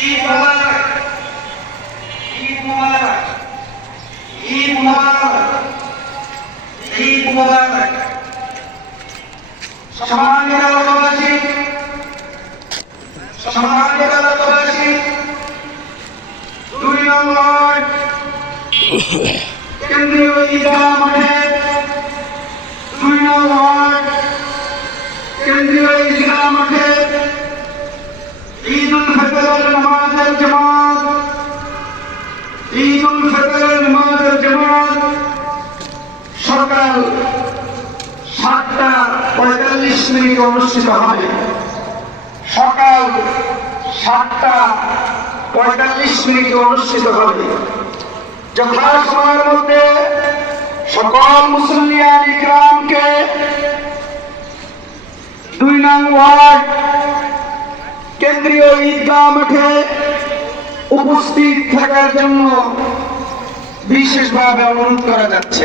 ঈদ মোবারক। ঈদ মোবারক। ঈদ মোবারক। ঈদ মোবারক। সম্মানিত এলাকাবাসী সম্মানিত এলাকাবাসী দুই নং ওয়ার্ড কেন্দ্রীয় ঈদগাহ মাঠে কেন্দ্রীয় সাতটা পঁয়তাল্লিশ মিনিট অনুষ্ঠিত হবে। সকাল সাতটা পঁয়তাল্লিশ অনুষ্ঠিত হবে। মধ্যে সকল মুসলিয়ান ইকরামকে দুই নং ওয়ার্ড কেন্দ্রীয় ঈদগাহ মাঠে উপস্থিত থাকার জন্য বিশেষভাবে অনুরোধ করা যাচ্ছে।